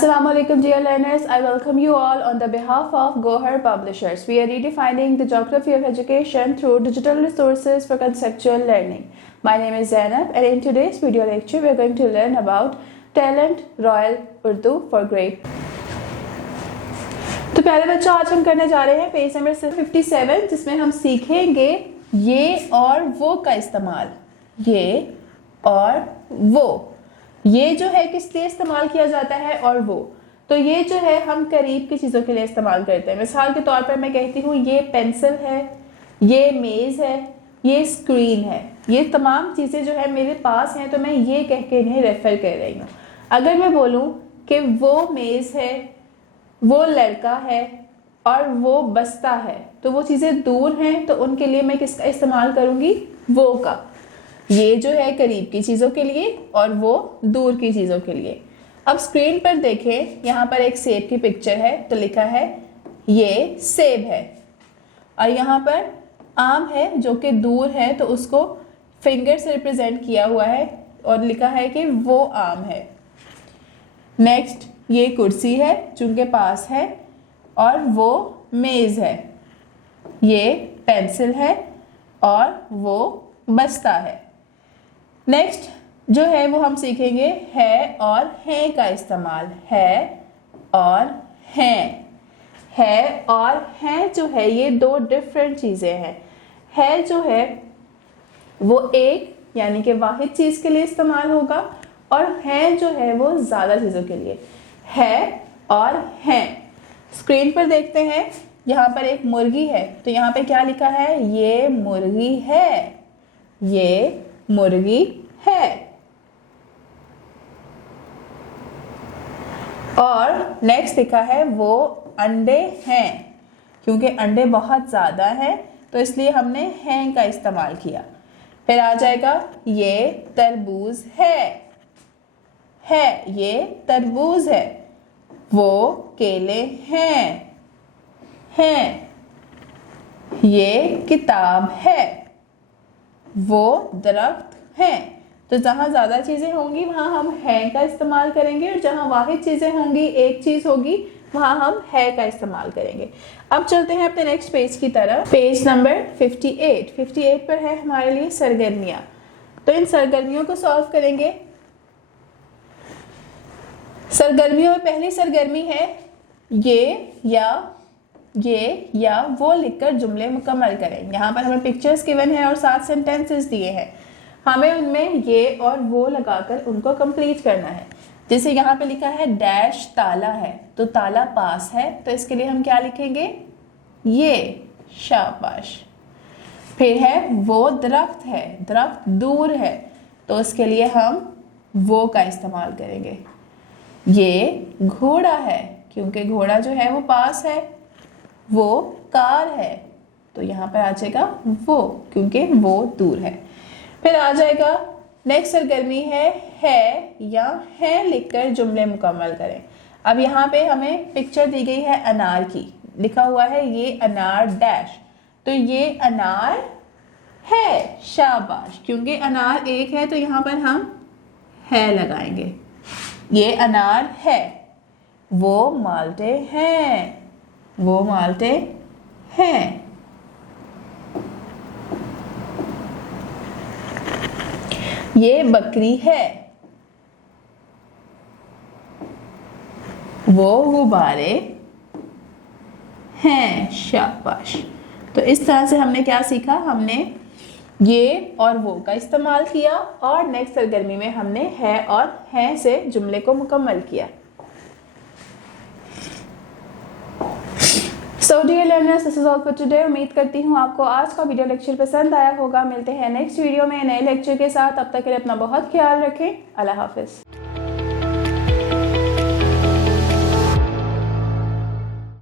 Assalamualaikum dear learners, I welcome you all on the behalf of Gohar Publishers. We are redefining the geography of education through digital resources for conceptual learning. My name is Zainab and in today's video lecture we are going to learn about Talent Royal Urdu for Grade। तो पहले बच्चों आज हम करने जा रहे हैं page number 57 जिसमें हम सीखेंगे ये और वो का इस्तेमाल। ये और वो, ये जो है किस लिए इस्तेमाल किया जाता है और वो, तो ये जो है हम करीब की चीज़ों के लिए इस्तेमाल करते हैं। मिसाल के तौर पर मैं कहती हूँ ये पेंसिल है, ये मेज़ है, ये स्क्रीन है, ये तमाम चीज़ें जो है मेरे पास हैं तो मैं ये कह के इन्हें रेफर कर रही हूँ। अगर मैं बोलूँ कि वो मेज़ है, वो लड़का है और वो बस्ता है, तो वो चीज़ें दूर हैं तो उनके लिए मैं किसका इस्तेमाल करूँगी? वो का। ये जो है करीब की चीज़ों के लिए और वो दूर की चीज़ों के लिए। अब स्क्रीन पर देखें, यहाँ पर एक सेब की पिक्चर है तो लिखा है ये सेब है, और यहाँ पर आम है जो कि दूर है तो उसको फिंगर से रिप्रेजेंट किया हुआ है और लिखा है कि वो आम है। नेक्स्ट ये कुर्सी है चूंकि पास है और वो मेज़ है, ये पेंसिल है और वो बस्ता है। नेक्स्ट जो है वो हम सीखेंगे है और हैं का इस्तेमाल। है और हैं, है और हैं जो है ये दो डिफरेंट चीज़ें हैं। है जो है वो एक यानी कि वाहिद चीज़ के लिए इस्तेमाल होगा और हैं जो है वो ज़्यादा चीज़ों के लिए। है और हैं, स्क्रीन पर देखते हैं, यहाँ पर एक मुर्गी है तो यहाँ पे क्या लिखा है? ये मुर्गी है, ये मुर्गी है। और नेक्स्ट लिखा है वो अंडे हैं, क्योंकि अंडे बहुत ज़्यादा हैं तो इसलिए हमने हैं का इस्तेमाल किया। फिर आ जाएगा ये तरबूज है, ये तरबूज है। वो केले हैं, ये किताब है, वो दरख्त हैं। तो जहाँ ज़्यादा चीज़ें होंगी वहाँ हम हैं का इस्तेमाल करेंगे और जहाँ वाहिद चीज़ें होंगी, एक चीज़ होगी, वहाँ हम है का इस्तेमाल करेंगे। अब चलते हैं अपने नेक्स्ट पेज की तरफ। पेज नंबर 58 पर है हमारे लिए सरगर्मियाँ। तो इन सरगर्मियों को सॉल्व करेंगे। सरगर्मियों में पहली सरगर्मी है ये या वो लिखकर जुमले मुकम्मल करें। यहाँ पर हमें पिक्चर्स गिवन है और 7 सेंटेंसेस दिए हैं, हमें उनमें ये और वो लगाकर उनको कंप्लीट करना है। जैसे यहाँ पे लिखा है डैश ताला है, तो ताला पास है तो इसके लिए हम क्या लिखेंगे? ये, शाबाश। फिर है वो दरख्त है, दरख्त दूर है तो इसके लिए हम वो का इस्तेमाल करेंगे। ये घोड़ा है, क्योंकि घोड़ा जो है वो पास है। वो कार है तो यहाँ पर आ जाएगा वो, क्योंकि वो दूर है। फिर आ जाएगा नेक्स्ट सरगर्मी है या है लिखकर जुमले मुकम्मल करें। अब यहाँ पे हमें पिक्चर दी गई है अनार की, लिखा हुआ है ये अनार डैश, तो ये अनार है, शाबाश। क्योंकि अनार एक है तो यहाँ पर हम है लगाएंगे। ये अनार है, वो माल्टे हैं, वो माल्टे हैं। ये बकरी है, वो गुब्बारे हैं, शाबाश। तो इस तरह से हमने क्या सीखा? हमने ये और वो का इस्तेमाल किया और नेक्स्ट सरगर्मी में हमने है और हैं से जुमले को मुकम्मल किया। So dear learners, this is all for today. उम्मीद करती हूँ आपको आज का वीडियो लेक्चर पसंद आया होगा। मिलते हैं नेक्स्ट वीडियो में नए लेक्चर के साथ। अब तक के लिए अपना बहुत ख्याल रखें। अल्लाह हाफिज़।